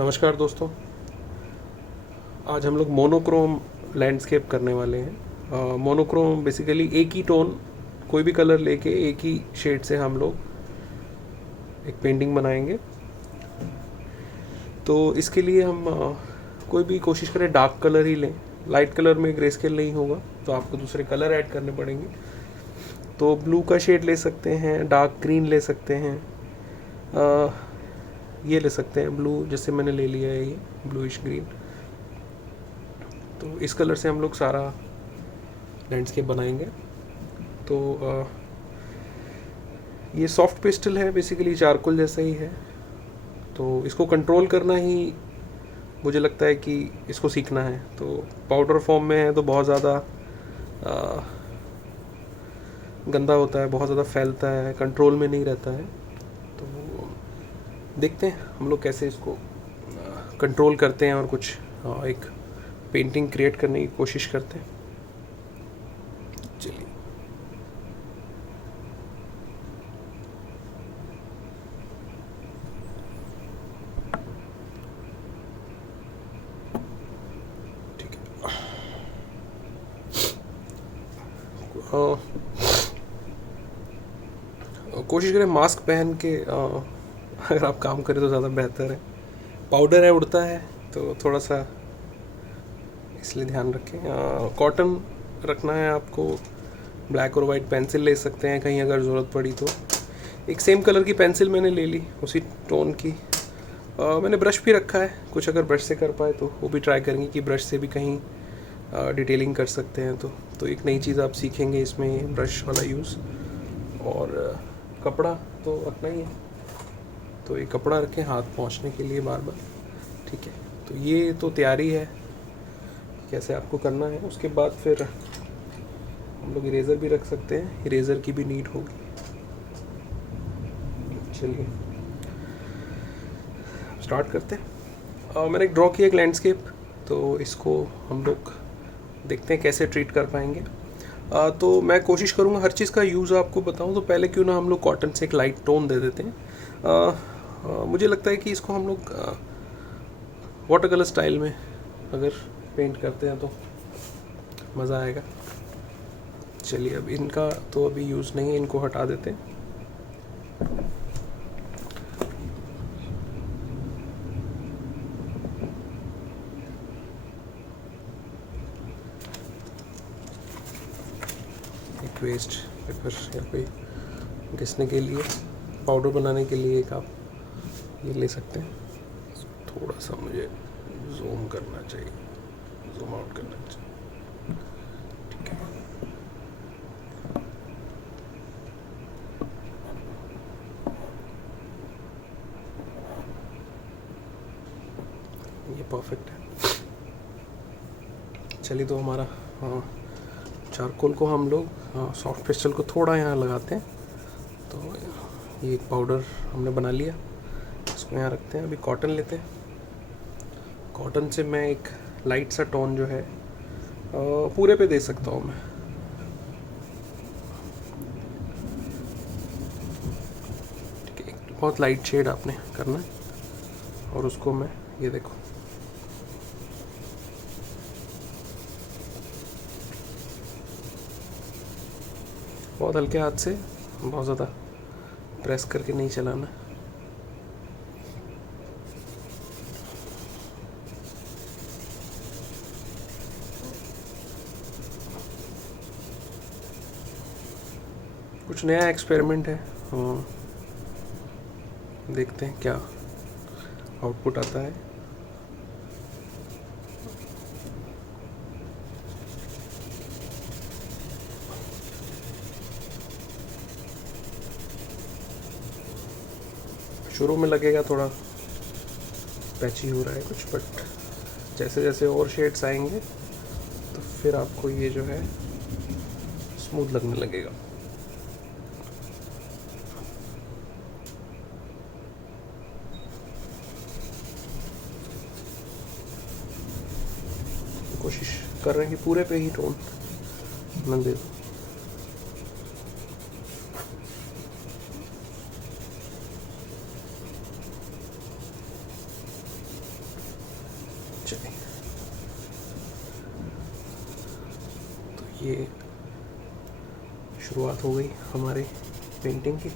नमस्कार दोस्तों। आज हम लोग मोनोक्रोम लैंडस्केप करने वाले हैं। मोनोक्रोम बेसिकली एक ही टोन, कोई भी कलर लेके एक ही शेड से हम लोग एक पेंटिंग बनाएंगे। तो इसके लिए हम कोई भी कोशिश करें डार्क कलर ही लें। लाइट कलर में ग्रे स्केल नहीं होगा तो आपको दूसरे कलर ऐड करने पड़ेंगे। तो ब्लू का शेड ले सकते हैं, डार्क ग्रीन ले सकते हैं, ये ले सकते हैं ब्लू, जैसे मैंने ले लिया है ये ब्लूइश ग्रीन। तो इस कलर से हम लोग सारा लैंडस्केप बनाएंगे। तो ये सॉफ्ट पेस्टल है, बेसिकली चारकोल जैसा ही है। तो इसको कंट्रोल करना ही मुझे लगता है कि इसको सीखना है। तो पाउडर फॉर्म में है तो बहुत ज़्यादा गंदा होता है, बहुत ज़्यादा फैलता है, कंट्रोल में नहीं रहता है। तो देखते हैं हम लोग कैसे इसको कंट्रोल करते हैं और कुछ एक पेंटिंग क्रिएट करने की कोशिश करते हैं। चलिए, ठीक है। कोशिश करें मास्क पहन के अगर आप काम करें तो ज़्यादा बेहतर है। पाउडर है, उड़ता है, तो थोड़ा सा इसलिए ध्यान रखें। कॉटन रखना है आपको। ब्लैक और वाइट पेंसिल ले सकते हैं कहीं अगर ज़रूरत पड़ी तो। एक सेम कलर की पेंसिल मैंने ले ली, उसी टोन की। मैंने ब्रश भी रखा है, कुछ अगर ब्रश से कर पाए तो वो भी ट्राई करेंगे कि ब्रश से भी कहीं डिटेलिंग कर सकते हैं। तो एक नई चीज़ आप सीखेंगे इसमें, ब्रश वाला यूज़। और कपड़ा तो रखना ही है, तो ये कपड़ा रखें हाथ पहुँचने के लिए बार बार। ठीक है, तो ये तो तैयारी है कैसे आपको करना है। उसके बाद फिर हम लोग इरेज़र भी रख सकते हैं, इरेज़र की भी नीड होगी। चलिए स्टार्ट करते हैं। मैंने एक ड्रॉ किया एक लैंडस्केप, तो इसको हम लोग देखते हैं कैसे ट्रीट कर पाएंगे। तो मैं कोशिश करूँगा हर चीज़ का यूज़ आपको बताऊँ। तो पहले क्यों ना हम लोग कॉटन से एक लाइट टोन दे देते हैं। मुझे लगता है कि इसको हम लोग वाटर कलर स्टाइल में अगर पेंट करते हैं तो मज़ा आएगा। चलिए, अब इनका तो अभी यूज़ नहीं है, इनको हटा देते हैं। एक वेस्ट पेपर या कोई घिसने के लिए, पाउडर बनाने के लिए एक आप ये ले सकते हैं। थोड़ा सा मुझे जूम करना चाहिए, जूम आउट करना चाहिए। ठीक है, ये परफेक्ट है। चलिए, तो हमारा चारकोल को हम लोग सॉफ्ट पेस्टल को थोड़ा यहाँ लगाते हैं। तो ये पाउडर हमने बना लिया, इसको यहाँ रखते हैं। अभी कॉटन लेते हैं। कॉटन से मैं एक लाइट सा टोन जो है पूरे पे दे सकता हूँ मैं। ठीक है, बहुत लाइट शेड आपने करना है। और उसको मैं ये देखो, बहुत हल्के हाथ से, बहुत ज़्यादा प्रेस करके नहीं चलाना। कुछ नया एक्सपेरिमेंट है, देखते हैं क्या आउटपुट आता है। शुरू में लगेगा थोड़ा पैची हो रहा है कुछ, बट जैसे जैसे और शेड्स आएंगे तो फिर आपको ये जो है स्मूथ लगने लगेगा। कोशिश कर रहे हैं कि पूरे पे ही टोन न दे दो। चलिए, तो ये शुरुआत हो गई हमारे पेंटिंग की।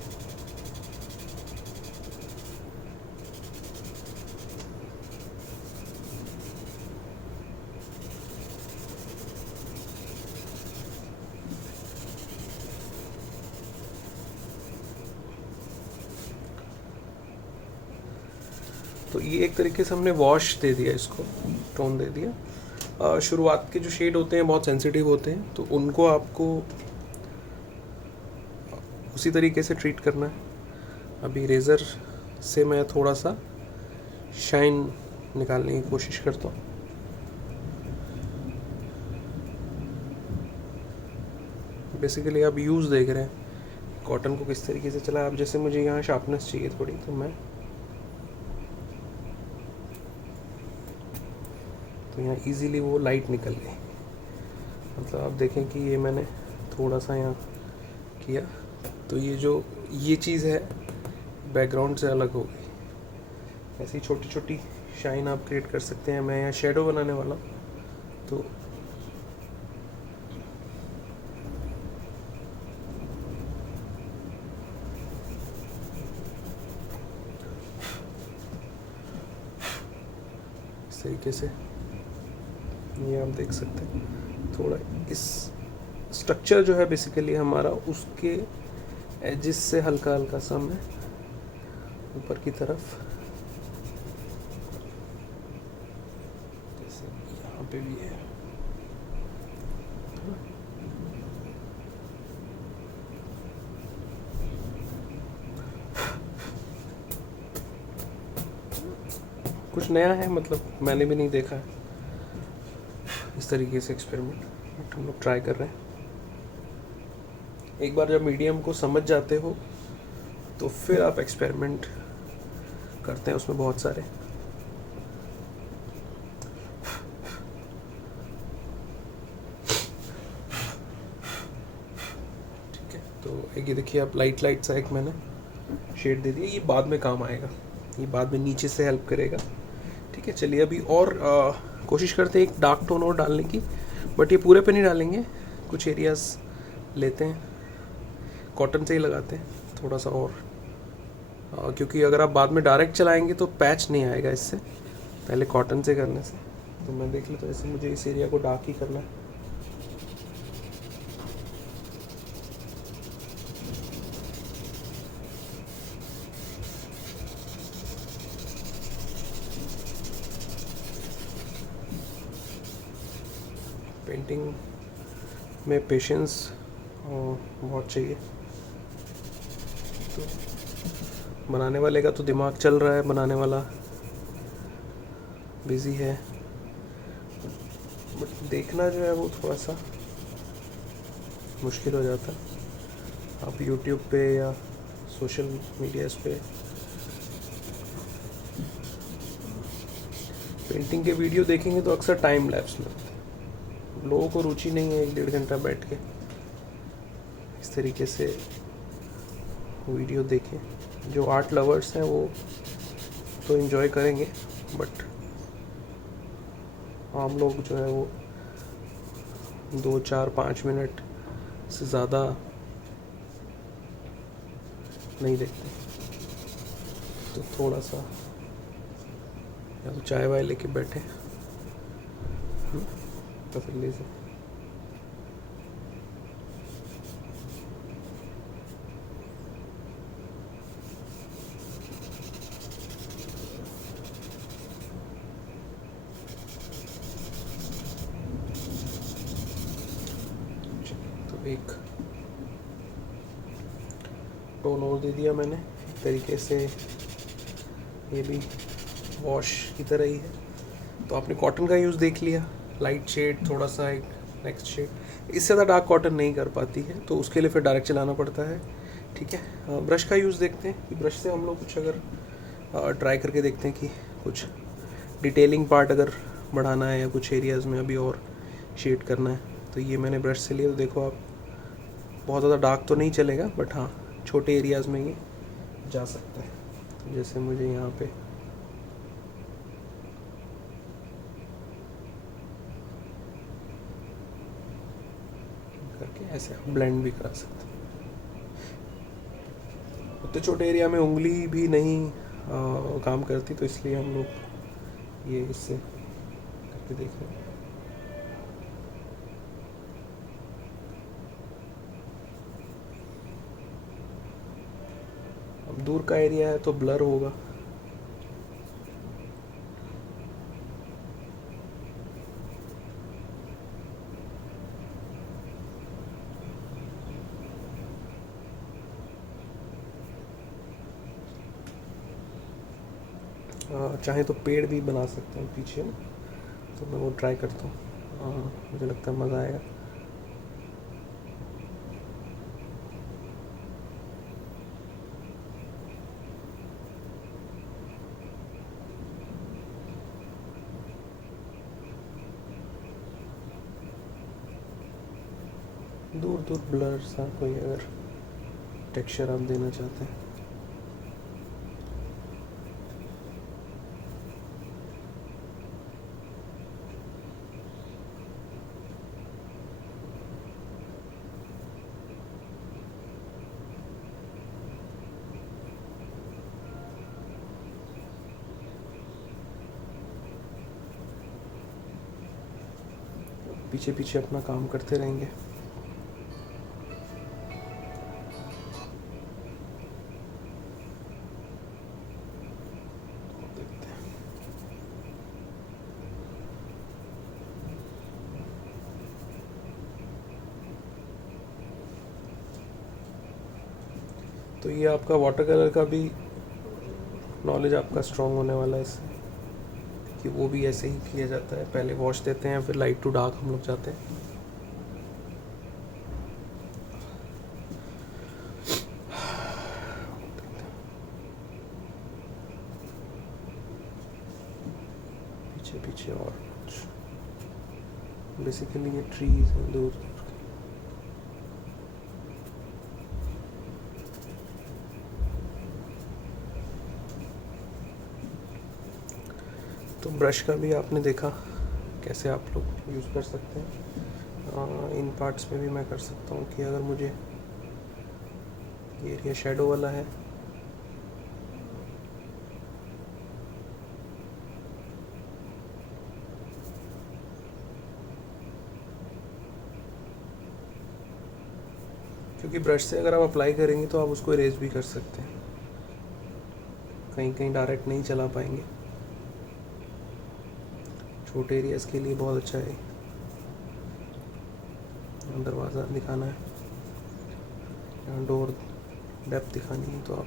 तो ये एक तरीके से हमने वॉश दे दिया, इसको टोन दे दिया। शुरुआत के जो शेड होते हैं बहुत सेंसिटिव होते हैं, तो उनको आपको उसी तरीके से ट्रीट करना है। अभी रेज़र से मैं थोड़ा सा शाइन निकालने की कोशिश करता हूँ। बेसिकली आप यूज़ देख रहे हैं कॉटन को किस तरीके से चला। अब जैसे मुझे यहाँ शार्पनेस चाहिए थोड़ी, तो मैं तो यहाँ इजीली वो लाइट निकल गई। मतलब आप देखें कि ये मैंने थोड़ा सा यहाँ किया, तो ये चीज़ है बैकग्राउंड से अलग हो गई। ऐसी छोटी छोटी शाइन आप क्रिएट कर सकते हैं। मैं यहाँ शेडो बनाने वाला हूँ, तो इस तरीके से ये आप देख सकते हैं। थोड़ा इस स्ट्रक्चर जो है बेसिकली हमारा, उसके एजिस से हल्का हल्का सा मैं ऊपर की तरफ, जैसे यहाँ पे भी है, कुछ नया है, मतलब मैंने भी नहीं देखा है इस तरीके से एक्सपेरिमेंट, बट हम लोग ट्राई कर रहे हैं। एक बार जब मीडियम को समझ जाते हो तो फिर आप एक्सपेरिमेंट करते हैं उसमें बहुत सारे। ठीक है, तो एक ये देखिए आप, लाइट सा एक मैंने शेड दे दिया। ये बाद में काम आएगा, ये बाद में नीचे से हेल्प करेगा। ठीक है, चलिए अभी और कोशिश करते हैं एक डार्क टोन और डालने की, बट ये पूरे पे नहीं डालेंगे, कुछ एरियाज लेते हैं, कॉटन से ही लगाते हैं थोड़ा सा और, क्योंकि अगर आप बाद में डायरेक्ट चलाएंगे तो पैच नहीं आएगा इससे, पहले कॉटन से करने से। तो मैं देख लेता हूँ, ऐसे मुझे इस एरिया को डार्क ही करना है। पेंटिंग में पेशेंस बहुत चाहिए। तो बनाने वाले का तो दिमाग चल रहा है, बनाने वाला बिज़ी है, बट देखना जो है वो थोड़ा सा मुश्किल हो जाता है। आप YouTube पे या सोशल मीडिया पे पेंटिंग के वीडियो देखेंगे तो अक्सर टाइम लैप्स में होते हैं। लोगों को रुचि नहीं है 1-1.5 घंटा बैठ के इस तरीके से वीडियो देखें। जो आर्ट लवर्स हैं वो तो एंजॉय करेंगे, बट आम लोग जो है वो 2-4-5 मिनट से ज़्यादा नहीं देखते। तो थोड़ा सा या तो चाय वाय लेके बैठे तसल्ली से। तो एक टोन और दे दिया मैंने एक तरीके से, ये भी वॉश की तरह ही है। तो आपने कॉटन का यूज़ देख लिया, लाइट शेड, थोड़ा सा एक नेक्स्ट शेड। इससे ज़्यादा डार्क कॉटन नहीं कर पाती है, तो उसके लिए फिर डायरेक्ट चलाना पड़ता है। ठीक है, ब्रश का यूज़ देखते हैं कि ब्रश से हम लोग कुछ अगर ट्राई करके देखते हैं कि कुछ डिटेलिंग पार्ट अगर बढ़ाना है या कुछ एरियाज़ में अभी और शेड करना है। तो ये मैंने ब्रश से लिया, तो देखो आप बहुत ज़्यादा डार्क तो नहीं चलेगा, बट हाँ छोटे एरियाज़ में ये जा सकता है। तो जैसे मुझे यहाँ पे करके ऐसे आप ब्लेंड भी करा सकते हैं। उतने छोटे एरिया में उंगली भी नहीं काम करती, तो इसलिए हम लोग ये इससे करके देख रहे हैं। अब दूर का एरिया है तो ब्लर होगा। चाहे तो पेड़ भी बना सकते हैं पीछे ना, तो मैं वो ट्राई करता हूँ। मुझे लगता है मज़ा आएगा। दूर दूर ब्लर सा कोई अगर टेक्सचर आप देना चाहते हैं। पीछे पीछे अपना काम करते रहेंगे। देखते हैं। तो ये आपका वाटर कलर का भी नॉलेज आपका स्ट्रॉन्ग होने वाला है इससे, कि वो भी ऐसे ही किया जाता है। पहले वॉश देते हैं, फिर लाइट टू डार्क हम लोग जाते हैं। पीछे पीछे और बेसिकली ये ट्रीज हैं दूर दूर। तो ब्रश का भी आपने देखा कैसे आप लोग यूज़ कर सकते हैं। इन पार्ट्स में भी मैं कर सकता हूँ कि अगर मुझे ये एरिया शेडो वाला है, क्योंकि ब्रश से अगर आप अप्लाई करेंगे तो आप उसको इरेज भी कर सकते हैं, कहीं कहीं डायरेक्ट नहीं चला पाएंगे। छोटे एरियाज़ के लिए बहुत अच्छा है। दरवाज़ा दिखाना है या डोर डेप्थ दिखानी है तो आप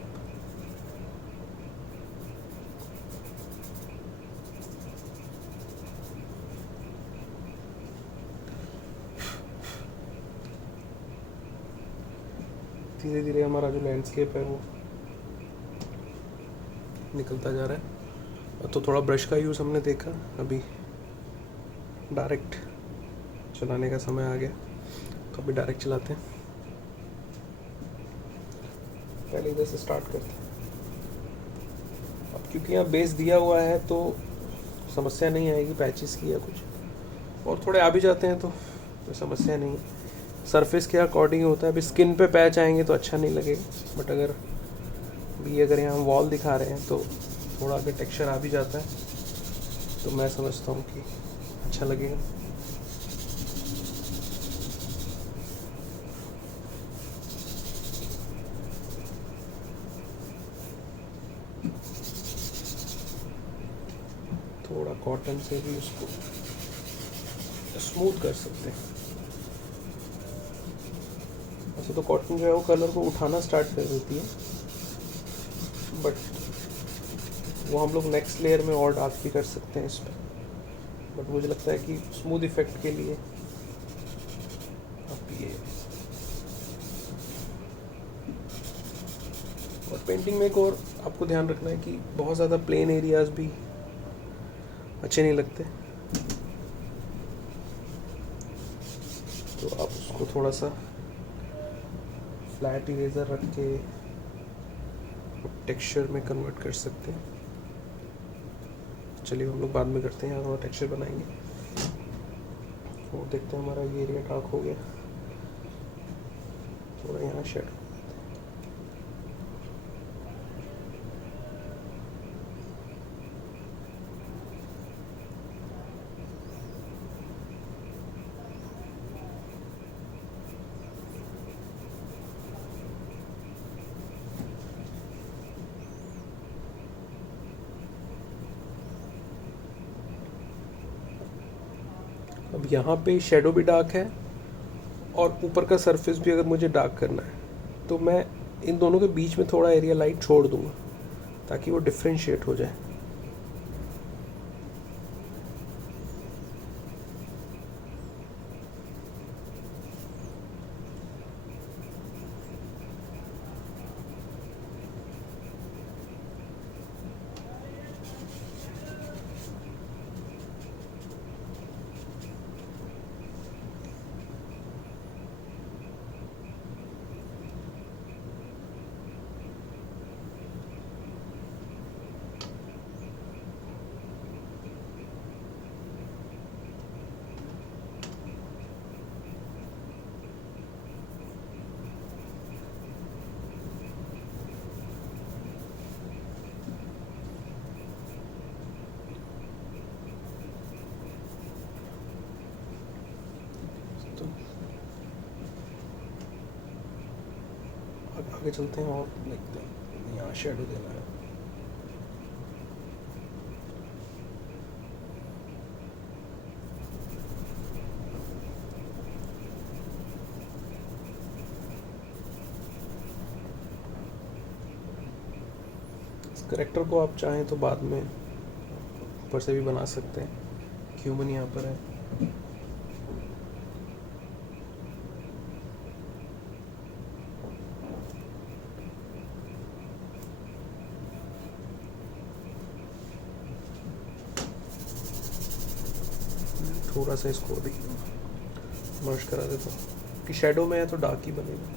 धीरे धीरे हमारा जो लैंडस्केप है वो निकलता जा रहा है। तो थोड़ा ब्रश का यूज़ हमने देखा, अभी डायरेक्ट चलाने का समय आ गया, तो अभी डायरेक्ट चलाते हैं। पहले इधर से स्टार्ट करते हैं। अब क्योंकि यहाँ बेस दिया हुआ है तो समस्या नहीं आएगी पैचेस की या कुछ, और थोड़े आ भी जाते हैं तो समस्या नहीं है। सरफेस के अकॉर्डिंग होता है। अभी स्किन पे पैच आएंगे तो अच्छा नहीं लगेगा, बट अगर यहाँ वॉल दिखा रहे हैं तो थोड़ा अगर टेक्सचर आ भी जाता है तो मैं समझता हूँ कि अच्छा लगेगा। थोड़ा कॉटन से भी उसको स्मूथ कर सकते हैं। अच्छा, तो कॉटन जो है वो कलर को उठाना स्टार्ट कर देती है, बट वो हम लोग नेक्स्ट लेयर में और डार्क भी कर सकते हैं इस पर। बट मुझे लगता है कि स्मूथ इफेक्ट के लिए आप ये, और पेंटिंग में एक और आपको ध्यान रखना है कि बहुत ज़्यादा प्लेन एरियाज भी अच्छे नहीं लगते, तो आप उसको थोड़ा सा फ्लैट इरेजर रख के टेक्सचर में कन्वर्ट कर सकते हैं। चलिए हम लोग बाद में करते हैं, यहाँ थोड़ा टेक्सचर बनाएंगे और देखते हैं। हमारा ये एरिया डार्क हो गया, थोड़ा यहाँ शेडो। अब यहाँ पे शेडो भी डार्क है और ऊपर का सरफेस भी अगर मुझे डार्क करना है तो मैं इन दोनों के बीच में थोड़ा एरिया लाइट छोड़ दूंगा ताकि वो डिफ्रेंशिएट हो जाए। तो आगे चलते हैं और देखते हैं यहाँ शेडो देना है। इस करेक्टर को आप चाहें तो बाद में ऊपर से भी बना सकते हैं। ह्यूमन यहाँ पर है। थोड़ा सा इसको भी मर्ज करा देता हूँ कि शेडो में है तो डार्क ही बनेगा।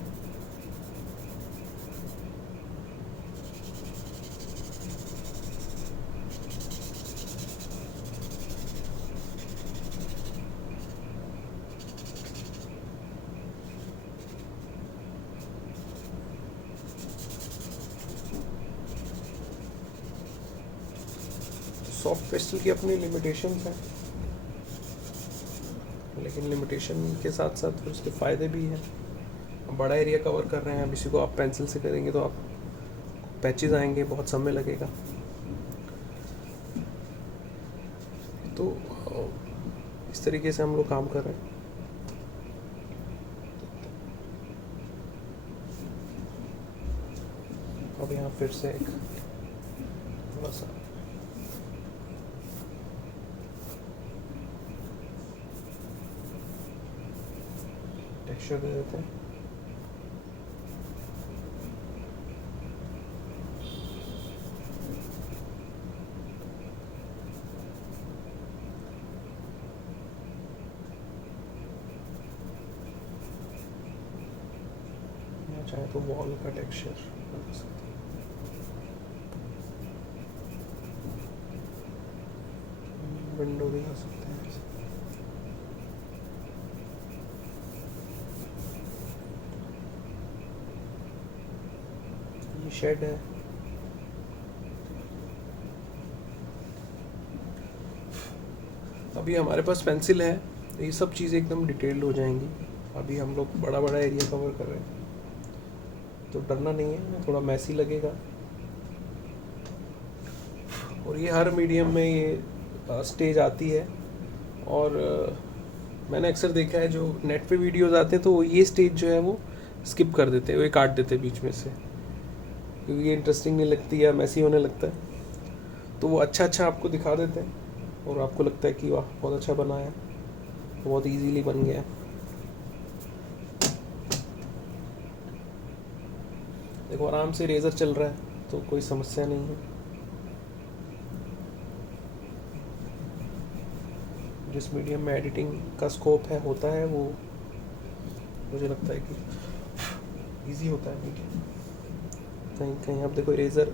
सॉफ्ट पेस्टल की अपनी लिमिटेशंस हैं, लेकिन लिमिटेशन के साथ साथ फिर उसके फ़ायदे भी हैं। बड़ा एरिया कवर कर रहे हैं, अब इसी को आप पेंसिल से करेंगे तो आप पैचेस आएंगे, बहुत समय लगेगा। तो इस तरीके से हम लोग काम कर रहे हैं। अब यहाँ फिर से एक थोड़ा सा टेक्सचर दे देते हैं। या चाहे तो वॉल का टेक्सचर बना सकते हैं। विंडो भी आ सकते हैं। ये शेड है। अभी हमारे पास पेंसिल है, ये सब चीज़ें एकदम डिटेल्ड हो जाएंगी। अभी हम लोग बड़ा बड़ा एरिया कवर कर रहे हैं तो डरना नहीं है, थोड़ा मैसी लगेगा। और ये हर मीडियम में ये स्टेज आती है। और मैंने अक्सर देखा है जो नेट पे वीडियोस आते हैं तो वो ये स्टेज जो है वो स्किप कर देते हैं, वो काट देते हैं बीच में से, क्योंकि ये इंटरेस्टिंग नहीं लगती या मैसी होने लगता है। तो वो अच्छा आपको दिखा देते हैं और आपको लगता है कि वाह बहुत अच्छा बना है, बहुत इजीली बन गया। देखो आराम से रेजर चल रहा है तो कोई समस्या नहीं है। जिस मीडियम में एडिटिंग का स्कोप है होता है वो मुझे लगता है कि इजी होता है मीडियम। कहीं कहीं आप देखो रेजर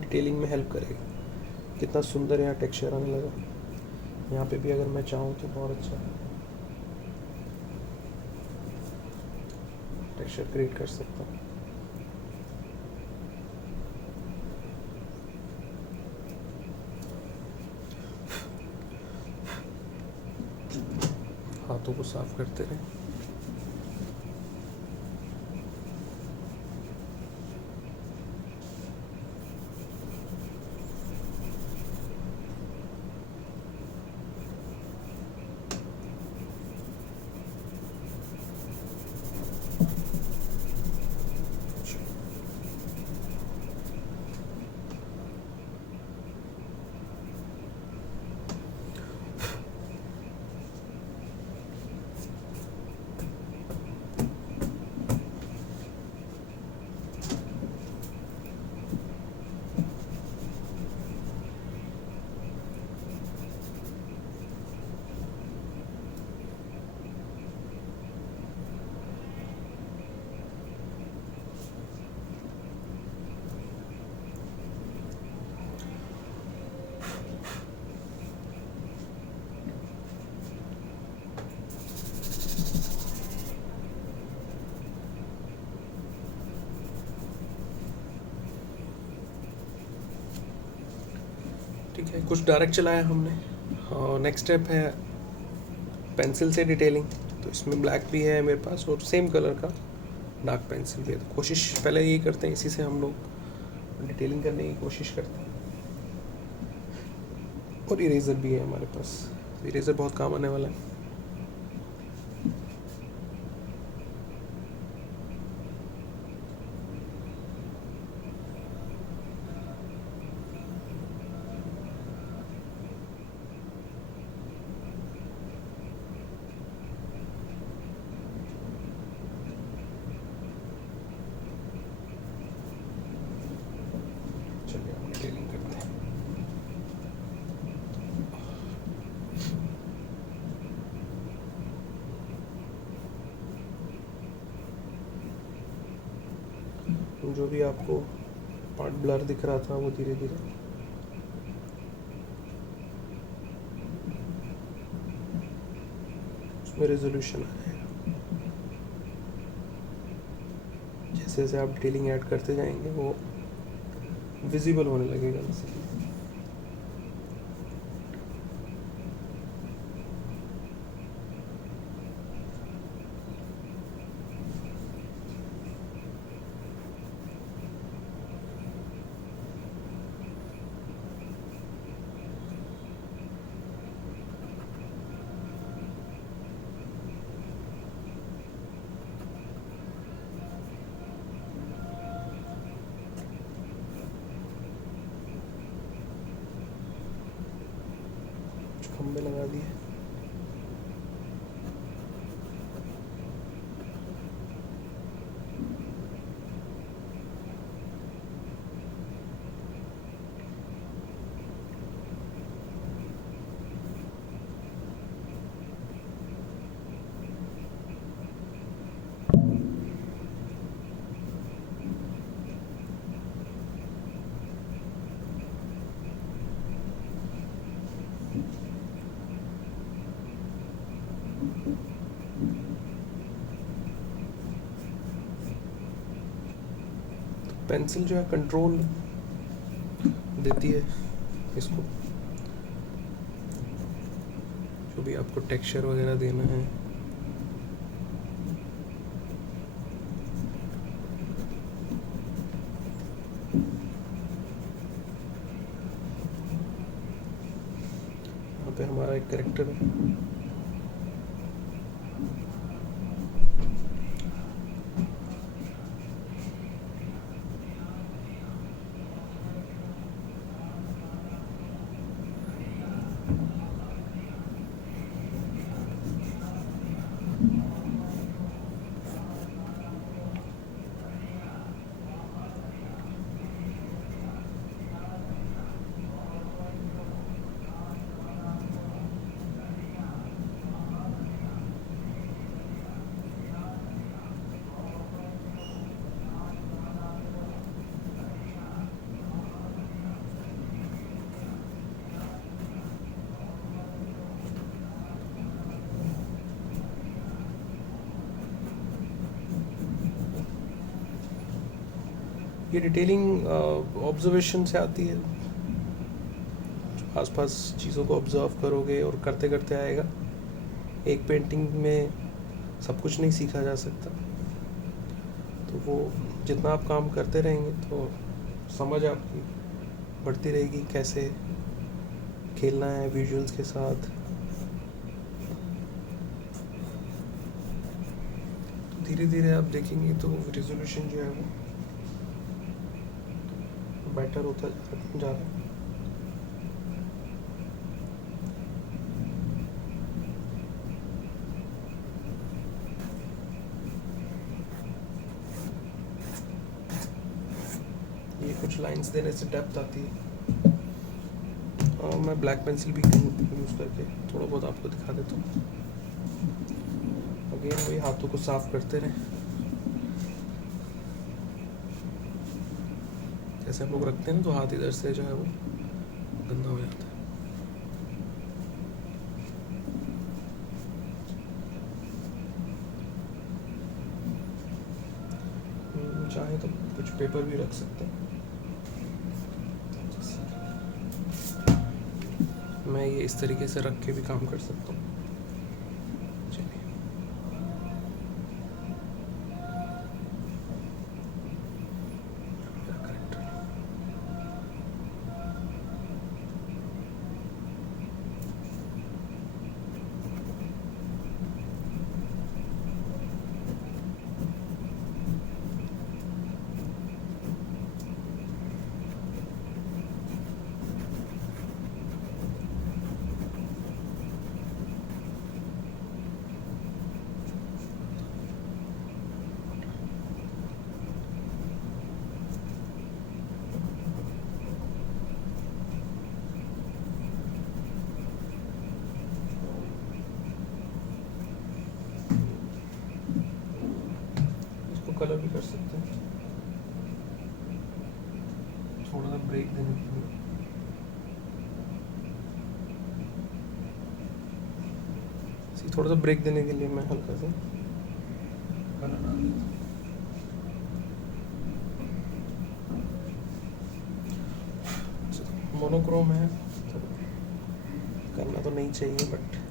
डिटेलिंग में हेल्प करेगा। कितना सुंदर यहाँ टेक्सचर आने लगा। यहाँ पे भी अगर मैं चाहूँ तो बहुत अच्छा टेक्सचर क्रिएट कर सकता हूँ। हाथों को साफ करते रहें। ठीक है, कुछ डायरेक्ट चलाया हमने। नेक्स्ट स्टेप है पेंसिल से डिटेलिंग। तो इसमें ब्लैक भी है मेरे पास और सेम कलर का डार्क पेंसिल भी है। तो कोशिश पहले यही करते हैं, इसी से हम लोग डिटेलिंग करने की कोशिश करते हैं। और इरेज़र भी है हमारे पास, इरेज़र बहुत काम आने वाला है। चलिए हम डिटेलिंग करते हैं। जो भी आपको पार्ट ब्लर दिख रहा था वो धीरे धीरे उसमें रेजोल्यूशन आएगा। जैसे जैसे आप डिटेलिंग ऐड करते जाएंगे वो विजिबल होने लगेगा बेसिकली। खंबे लगा दिए। पेंसिल जो है कंट्रोल देती है इसको, जो भी आपको टेक्सचर वगैरह देना है। यहाँ पे हमारा एक कैरेक्टर है। ये डिटेलिंग ऑब्जर्वेशन से आती है। आसपास चीज़ों को ऑब्जर्व करोगे और करते करते आएगा। एक पेंटिंग में सब कुछ नहीं सीखा जा सकता, तो वो जितना आप काम करते रहेंगे तो समझ आपकी बढ़ती रहेगी, कैसे खेलना है विजुअल्स के साथ। धीरे धीरे आप देखेंगे तो रेजोल्यूशन जो है वो बेटर होता जा रहा है। ये कुछ लाइंस देने से डेप्थ आती है। मैं ब्लैक पेंसिल भी यूज़ करके थोड़ा बहुत आपको दिखा देता हूँ। अगेन वही हाथों को साफ करते रहें, जैसे हम लोग रखते हैं ना तो हाथ इधर से जो है वो गंदा हो जाता है। चाहे तो कुछ पेपर भी रख सकते हैं। मैं ये इस तरीके से रख के भी काम कर सकता हूँ। कलर भी कर सकते हैं, थोड़ा सा ब्रेक देने के लिए। थोड़ा सा ब्रेक देने के लिए मैं हल्का सा कलर डाल देता हूँ। मोनोक्रोम है तो करना तो नहीं चाहिए, बट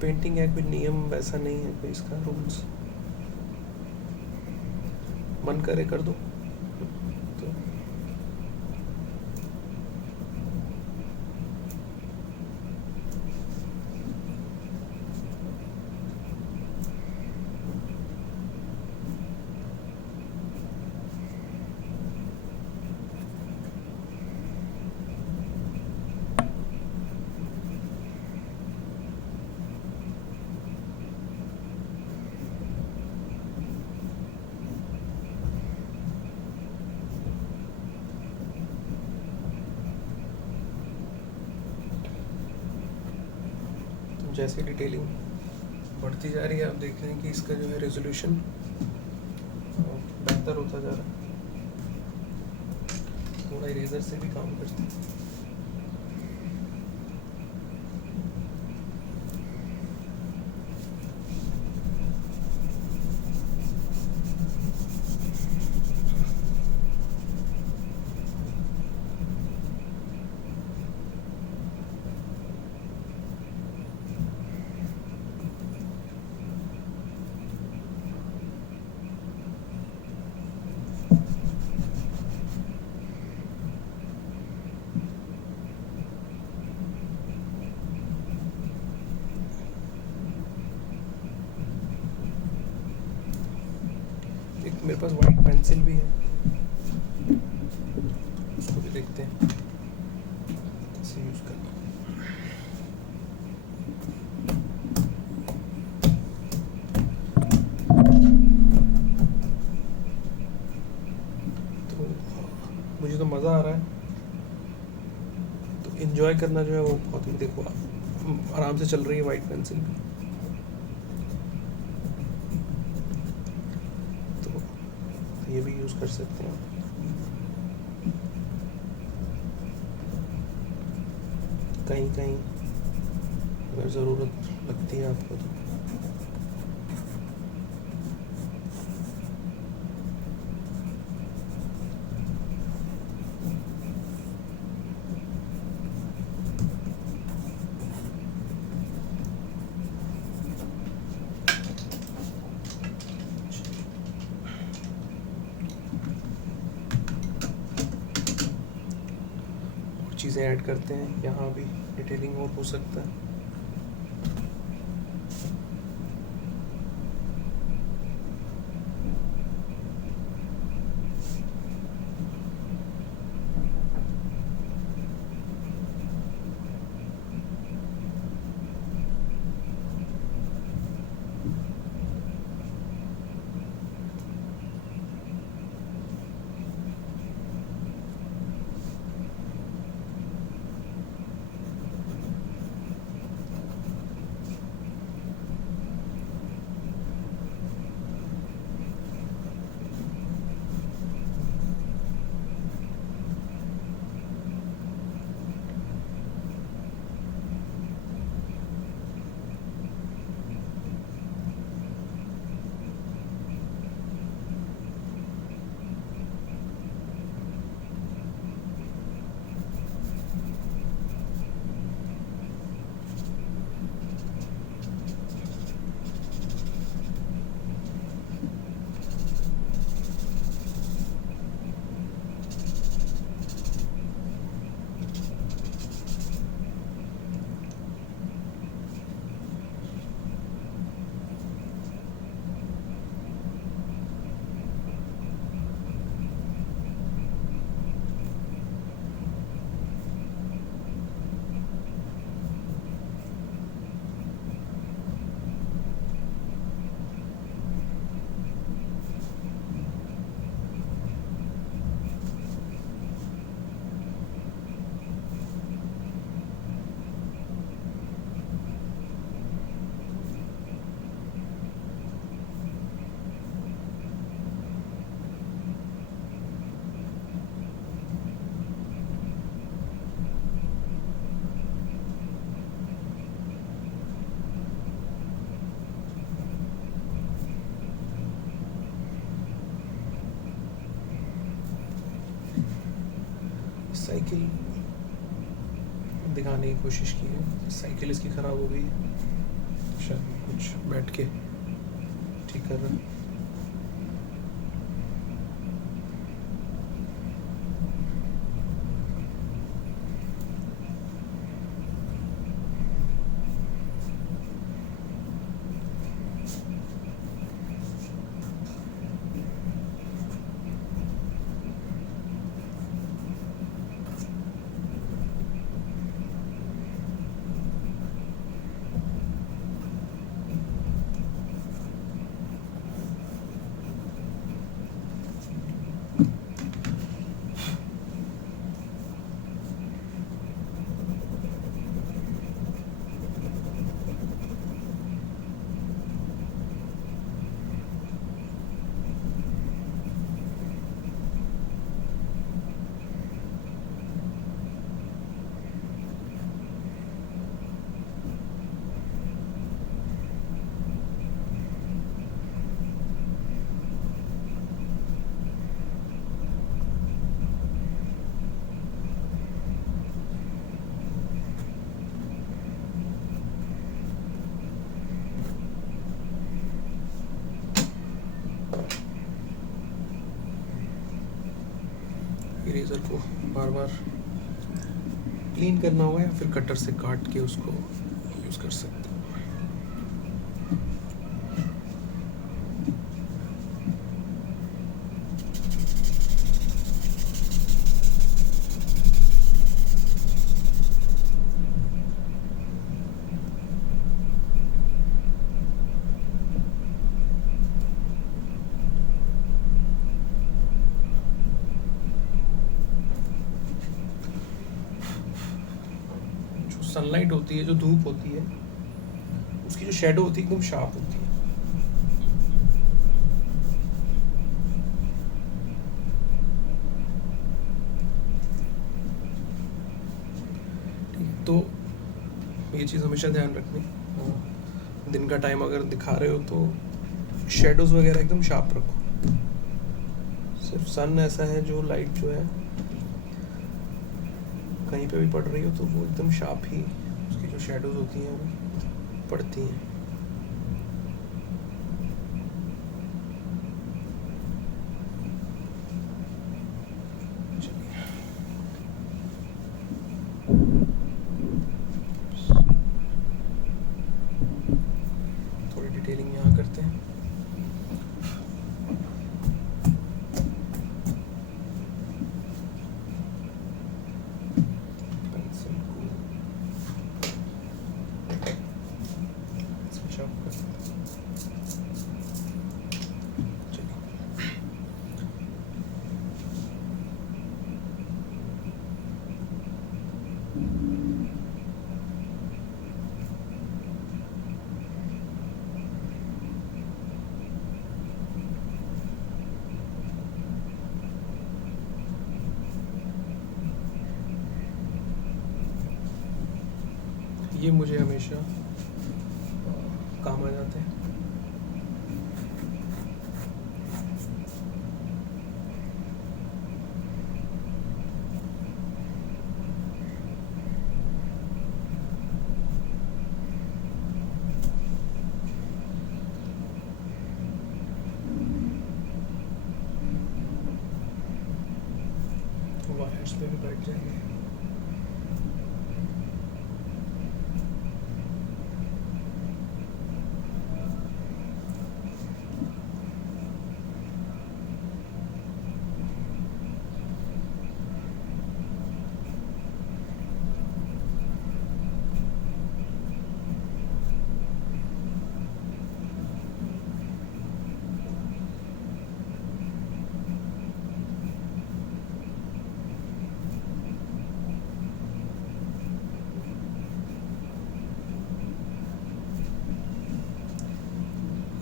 पेंटिंग है, कोई नियम वैसा नहीं है, कोई इसका रूल्स। मन करे कर दो तो। जैसे डिटेलिंग बढ़ती जा रही है, आप देख रहे हैं कि इसका जो है रेजोल्यूशन बेहतर होता जा रहा है। थोड़ा इरेजर से भी काम करते हैं। एक मेरे पास वाइट पेंसिल भी है, उसको भी देखते हैं कैसे यूज करना। तो मुझे तो मज़ा आ रहा है, तो इन्जॉय करना जो है वो बहुत ही, देखो आराम से चल रही है वाइट पेंसिल भी। ये भी यूज़ कर सकते हैं। कहीं कहीं अगर ज़रूरत लगती है आपको तो। चीज़ें ऐड करते हैं, यहाँ भी डिटेलिंग और हो सकता है। साइकिल दिखाने की कोशिश की है, साइकिल इसकी ख़राब हो गई है, शायद कुछ बैठ के ठीक कर रहा है। इरेजर को बार बार क्लीन करना होगा या फिर कटर से काट के उसको यूज़ कर सकते हैं। सनलाइट होती है, जो धूप होती है, उसकी जो शेडो होती है एकदम शार्प होती है। ठीक, तो ये चीज़ हमेशा ध्यान रखनी। दिन का टाइम अगर दिखा रहे हो तो शेडोज वगैरह एकदम शार्प रखो। सिर्फ सन ऐसा है जो लाइट जो है कहीं पे भी पड़ रही हो तो वो एकदम शार्प ही उसकी जो शेडोज होती हैं वो पड़ती हैं। ये मुझे हमेशा काम आ जाते हैं। वायर्स पे भी बैठ जाएंगे।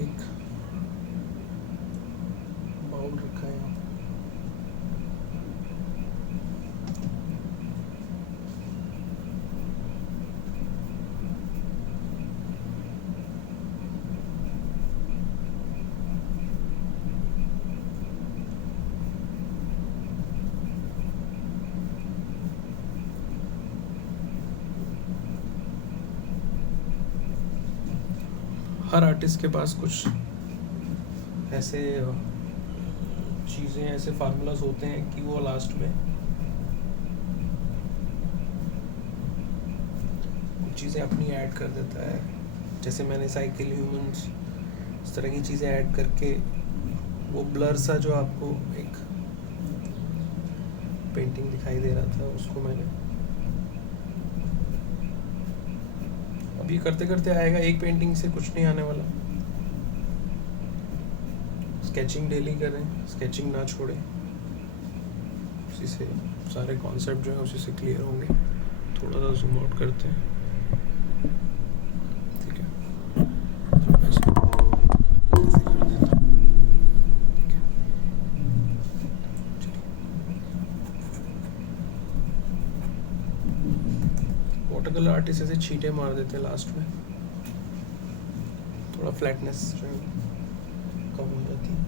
एक बाउल रखा है यहाँ पे। हर आर्टिस्ट के पास कुछ ऐसे चीज़ें, ऐसे फार्मूलाज होते हैं कि वो लास्ट में कुछ चीज़ें अपनी ऐड कर देता है। जैसे मैंने साइकिल, ह्यूमंस, इस तरह की चीज़ें ऐड करके वो ब्लर सा जो आपको एक पेंटिंग दिखाई दे रहा था, उसको मैंने अभी करते करते आएगा। एक पेंटिंग से कुछ नहीं आने वाला। स्केचिंग डेली करें, स्केचिंग ना छोड़ें, उसी से सारे कॉन्सेप्ट जो है उसी से क्लियर होंगे। थोड़ा सा जूम आउट करते हैं, ठीक है। ऐसे कर देता हूँ, ठीक है। चलिए, वाटर कलर आर्टिस्ट ऐसे छींटे मार देते हैं लास्ट में, थोड़ा फ्लैटनेस जो है कम हो जाती है।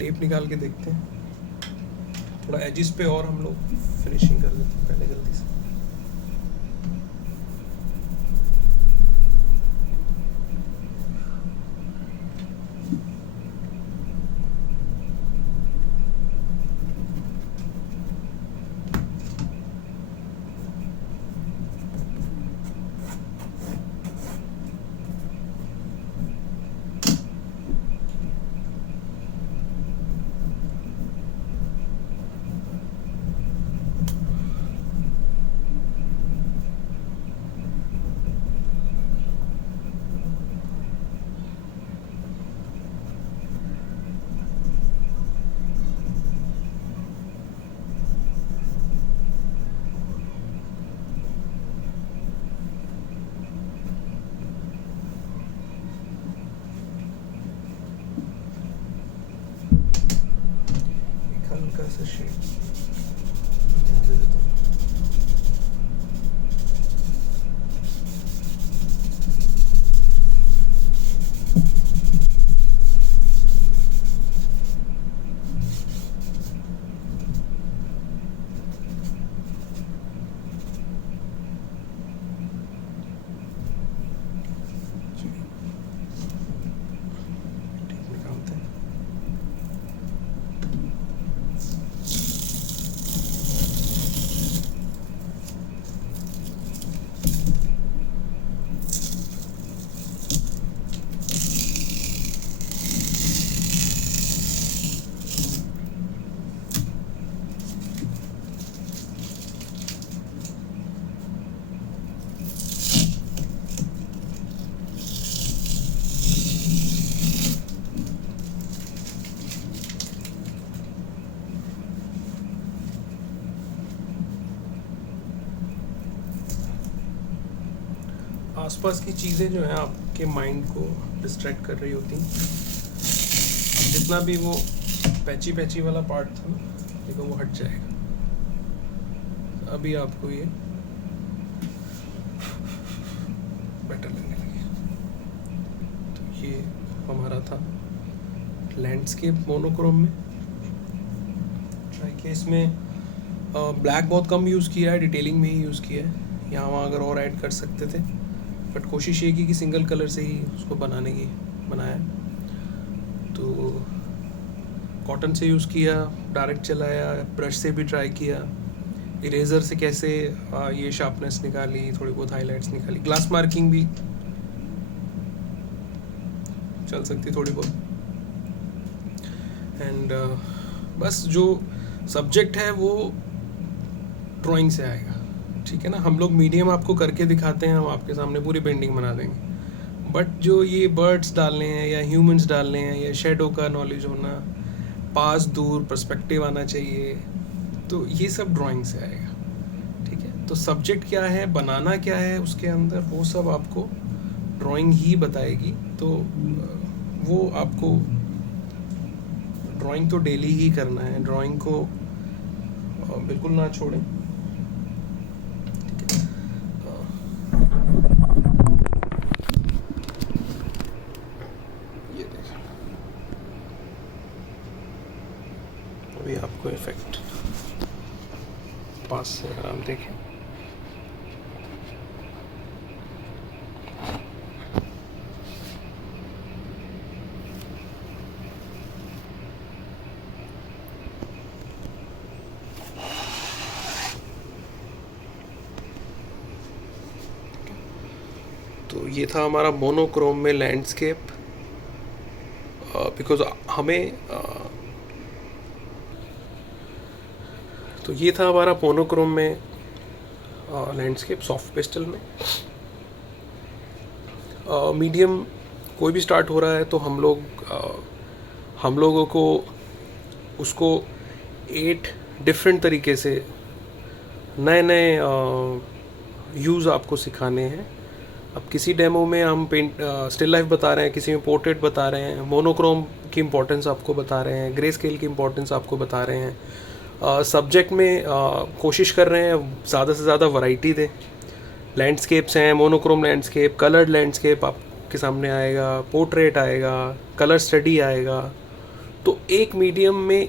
टेप निकाल के देखते हैं, थोड़ा एजिस पे और हम लोग फिनिशिंग कर देते हैं पहले जल्दी से। हल्का सा शेड यहाँ दे देता हूँ। ठीक, निकालते हैं। आसपास की चीज़ें जो हैं आपके माइंड को डिस्ट्रैक्ट कर रही होती हैं। जितना भी वो पैची पैची वाला पार्ट था ना, देखो वो हट जाएगा। अभी आपको ये बेटर लगने लगे। तो ये हमारा था लैंडस्केप मोनोक्रोम में ट्राई किया। इसमें ब्लैक बहुत कम यूज़ किया है, डिटेलिंग में ही यूज़ किया है। यहाँ वहाँ अगर और ऐड कर सकते थे, बट कोशिश ये की कि सिंगल कलर से ही उसको बनाया। तो कॉटन से यूज़ किया, डायरेक्ट चलाया, ब्रश से भी ट्राई किया, इरेज़र से कैसे ये शार्पनेस निकाली, थोड़ी बहुत हाइलाइट्स निकाली, ग्लास मार्किंग भी चल सकती थोड़ी बहुत। एंड बस जो सब्जेक्ट है वो ड्राइंग से आएगा, ठीक है ना। हम लोग मीडियम आपको करके दिखाते हैं, हम आपके सामने पूरी पेंटिंग बना देंगे, बट जो ये बर्ड्स डालने हैं या ह्यूमंस डालने हैं या शेडो का नॉलेज होना, पास दूर पर्सपेक्टिव आना चाहिए, तो ये सब ड्राइंग से आएगा, ठीक है। तो सब्जेक्ट क्या है, बनाना क्या है उसके अंदर, वो सब आपको ड्राइंग ही बताएगी। तो वो आपको ड्राइंग तो डेली ही करना है, ड्राइंग को बिल्कुल ना छोड़ें, ठीक है। ये देखें, अभी आपको इफेक्ट पास से अगर आप देखें, तो ये था हमारा मोनोक्रोम में लैंडस्केप। बिकॉज हमें तो ये था हमारा मोनोक्रोम में लैंडस्केप सॉफ्ट पेस्टल में। मीडियम कोई भी स्टार्ट हो रहा है तो हम लोगों को उसको 8 डिफरेंट तरीके से नए यूज़ आपको सिखाने हैं। अब किसी डेमो में हम स्टिल लाइफ बता रहे हैं, किसी में पोर्ट्रेट बता रहे हैं, मोनोक्रोम की इम्पोर्टेंस आपको बता रहे हैं, ग्रे स्केल की इम्पोर्टेंस आपको बता रहे हैं। सब्जेक्ट में कोशिश कर रहे हैं ज़्यादा से ज़्यादा वैरायटी दें। लैंडस्केप्स हैं, मोनोक्रोम लैंडस्केप, कलर्ड लैंडस्केप आपके सामने आएगा, पोर्ट्रेट आएगा, कलर स्टडी आएगा। तो एक मीडियम में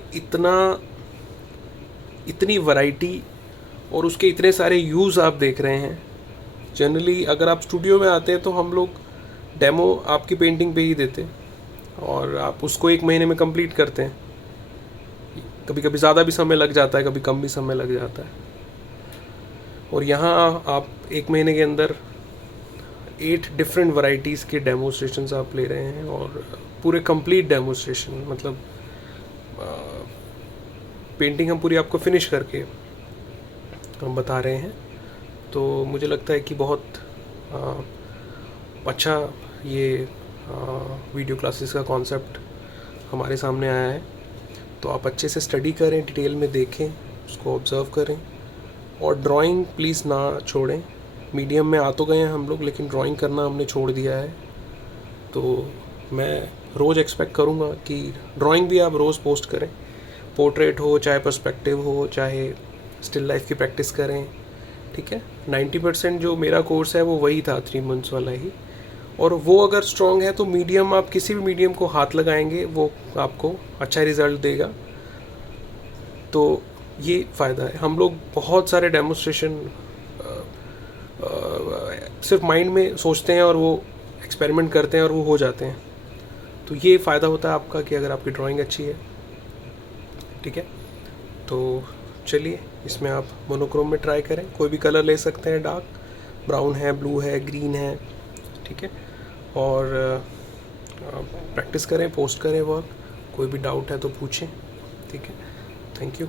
इतनी वैरायटी और उसके इतने सारे यूज़ आप देख रहे हैं। जनरली अगर आप स्टूडियो में आते हैं तो हम लोग डेमो आपकी पेंटिंग पे ही देते हैं और आप उसको 1 महीने में कंप्लीट करते हैं। कभी कभी ज़्यादा भी समय लग जाता है, कभी कम भी समय लग जाता है। और यहाँ आप 1 महीने के अंदर 8 डिफरेंट वैरायटीज़ के डेमोस्ट्रेशंस आप ले रहे हैं और पूरे कंप्लीट डेमोस्ट्रेशन, मतलब पेंटिंग हम पूरी आपको फिनिश करके हम बता रहे हैं। तो मुझे लगता है कि बहुत अच्छा ये वीडियो क्लासेस का कॉन्सेप्ट हमारे सामने आया है। तो आप अच्छे से स्टडी करें, डिटेल में देखें, उसको ऑब्ज़र्व करें और ड्राइंग प्लीज़ ना छोड़ें। मीडियम में आ तो गए हैं हम लोग, लेकिन ड्राइंग करना हमने छोड़ दिया है। तो मैं रोज़ एक्सपेक्ट करूँगा कि ड्राइंग भी आप रोज़ पोस्ट करें, पोर्ट्रेट हो, चाहे पर्सपेक्टिव हो, चाहे स्टिल लाइफ की प्रैक्टिस करें, ठीक है। 90% जो मेरा कोर्स है वो वही था, 3 मंथ्स वाला ही। और वो अगर स्ट्रॉन्ग है तो मीडियम, आप किसी भी मीडियम को हाथ लगाएंगे वो आपको अच्छा रिज़ल्ट देगा। तो ये फ़ायदा है। हम लोग बहुत सारे डेमोस्ट्रेशन सिर्फ माइंड में सोचते हैं और वो एक्सपेरिमेंट करते हैं और वो हो जाते हैं। तो ये फ़ायदा होता है आपका कि अगर आपकी ड्राइंग अच्छी है, ठीक है। तो चलिए, इसमें आप मोनोक्रोम में ट्राई करें, कोई भी कलर ले सकते हैं, डार्क ब्राउन है, ब्लू है, ग्रीन है, ठीक है। और प्रैक्टिस करें, पोस्ट करें वर्क। कोई भी डाउट है तो पूछें, ठीक है। Thank you.